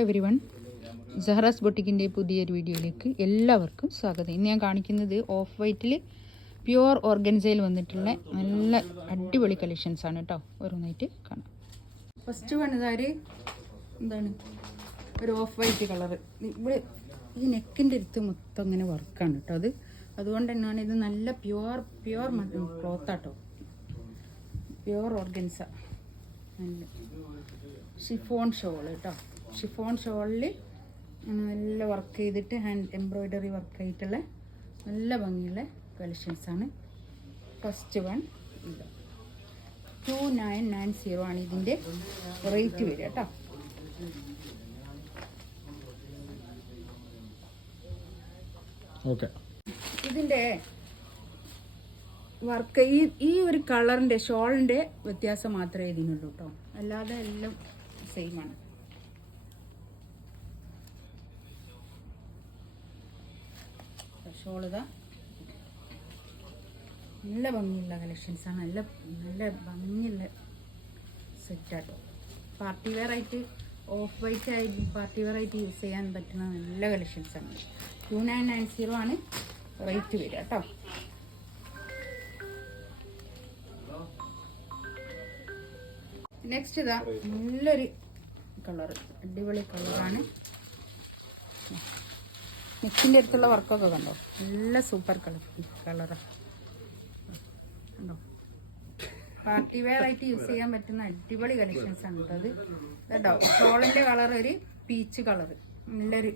Every one, സഹറാസ് ബൊട്ടിക്കിൻ്റെ പുതിയൊരു വീഡിയോയിലേക്ക് എല്ലാവർക്കും സ്വാഗതം. ഇന്ന് ഞാൻ കാണിക്കുന്നത് ഓഫ് വൈറ്റിൽ പ്യുവർ ഓർഗൻസയിൽ വന്നിട്ടുള്ള നല്ല അടിപൊളി കളക്ഷൻസ് ആണ് കേട്ടോ. ഓരോന്നായിട്ട് കാണാം. ഫസ്റ്റ് വേണ്ടതാര് എന്താണ് ഒരു ഓഫ് വൈറ്റ് കളറ്. ഇവിടെ ഈ നെക്കിൻ്റെ അടുത്ത് മൊത്തം ഇങ്ങനെ വർക്കാണ് കേട്ടോ. അതുകൊണ്ട് തന്നെയാണ് ഇത് നല്ല പ്യുവർ ക്ലോത്താട്ടോ, പ്യുവർ ഓർഗൻസ. നല്ല ഷിഫോൺ ഷോൾ കേട്ടോ. ഷിഫോൺ ഷോളിൽ നല്ല വർക്ക് ചെയ്തിട്ട് ഹാൻഡ് എംബ്രോയ്ഡറി വർക്ക് ആയിട്ടുള്ള നല്ല ഭംഗിയുള്ള കളക്ഷൻസാണ്. ഫസ്റ്റ് വൺ ഇത് 2990 ആണ് ഇതിൻ്റെ റേറ്റ് വരിക കേട്ടോ. ഓക്കെ, ഇതിൻ്റെ വർക്ക് ഈ ഒരു കളറിൻ്റെ ഷോളിൻ്റെ വ്യത്യാസം മാത്രമേ ഇതിനുള്ളൂ കേട്ടോ, അല്ലാതെ എല്ലാം സെയിം ആണ്. ഷോൾ ഇതാ നല്ല ഭംഗിയുള്ള കളക്ഷൻസാണ്. നല്ല ഭംഗിയുള്ള സെറ്റാട്ടോ. പാർട്ടി വെയർ ആയിട്ട് ഓഫ് വൈറ്റ് ആയിട്ട് പാർട്ടി വെയർ ആയിട്ട് യൂസ് ചെയ്യാൻ പറ്റുന്ന നല്ല കളക്ഷൻസാണ്. 2990 ആണ് റേറ്റ് വരിക കേട്ടോ. നെക്സ്റ്റ് ഇതാ നല്ലൊരു കളറ്, അടിപൊളി കളറാണ്. നെക്കിൻ്റെ അടുത്തുള്ള വർക്കൊക്കെ കണ്ടോ, നല്ല സൂപ്പർ കളറാണ് കണ്ടോ. പാർട്ടി വെയർ ആയിട്ട് യൂസ് ചെയ്യാൻ പറ്റുന്ന അടിപൊളി കളക്ഷൻസ് ആണ് കേട്ടോ. അത് കേട്ടോ, ഷോളിൻ്റെ കളർ ഒരു പീച്ച് കളറ്, നല്ലൊരു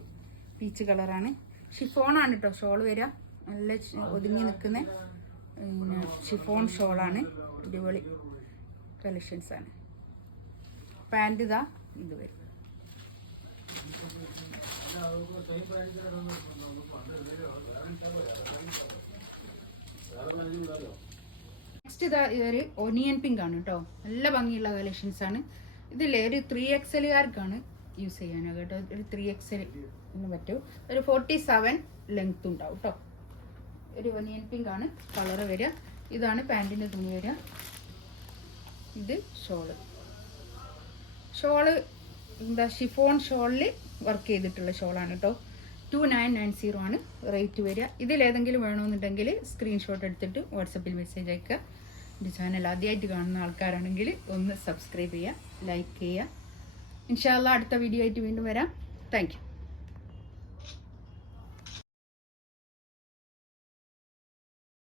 പീച്ച് കളറാണ്. ഷിഫോണാണ് കേട്ടോ ഷോൾ വരിക. നല്ല ഒതുങ്ങി നിൽക്കുന്ന പിന്നെ ഷിഫോൺ ഷോളാണ്. അടിപൊളി കളക്ഷൻസാണ്. പാൻറ് ഇതാ ഇത് വരും. നെക്സ്റ്റ് ഇതാ ഇതൊരു ഒനിയൻ പിങ്ക് ആണ് കേട്ടോ. നല്ല ഭംഗിയുള്ള കളക്ഷൻസ് ആണ്. ഇതില്ലേ ഒരു 3XL യൂസ് ചെയ്യാനോ കേട്ടോ. ഒരു 3XL പറ്റും. ഒരു 47 ലെങ്ത് ഉണ്ടാവും കേട്ടോ. ഒരു ഒനിയൻ പിങ്ക് ആണ് കളറ് വരിക. ഇതാണ് പാൻറ്റിൻ്റെ തുണി വരിക. ഇത് ഷോള് എന്താ ഷിഫോൺ ഷോളിൽ വർക്ക് ചെയ്തിട്ടുള്ള ഷോളാണ് കേട്ടോ. 2990 ആണ് റേറ്റ് വരിക. ഇതിലേതെങ്കിലും വേണമെന്നുണ്ടെങ്കിൽ സ്ക്രീൻഷോട്ട് എടുത്തിട്ട് വാട്സപ്പിൽ മെസ്സേജ് അയക്കുക. എൻ്റെ ചാനൽ ആദ്യമായിട്ട് കാണുന്ന ആൾക്കാരാണെങ്കിൽ ഒന്ന് സബ്സ്ക്രൈബ് ചെയ്യുക, ലൈക്ക് ചെയ്യുക. ഇൻഷാ അല്ലാഹ് അടുത്ത വീഡിയോ ആയിട്ട് വീണ്ടും വരാം. Thank you.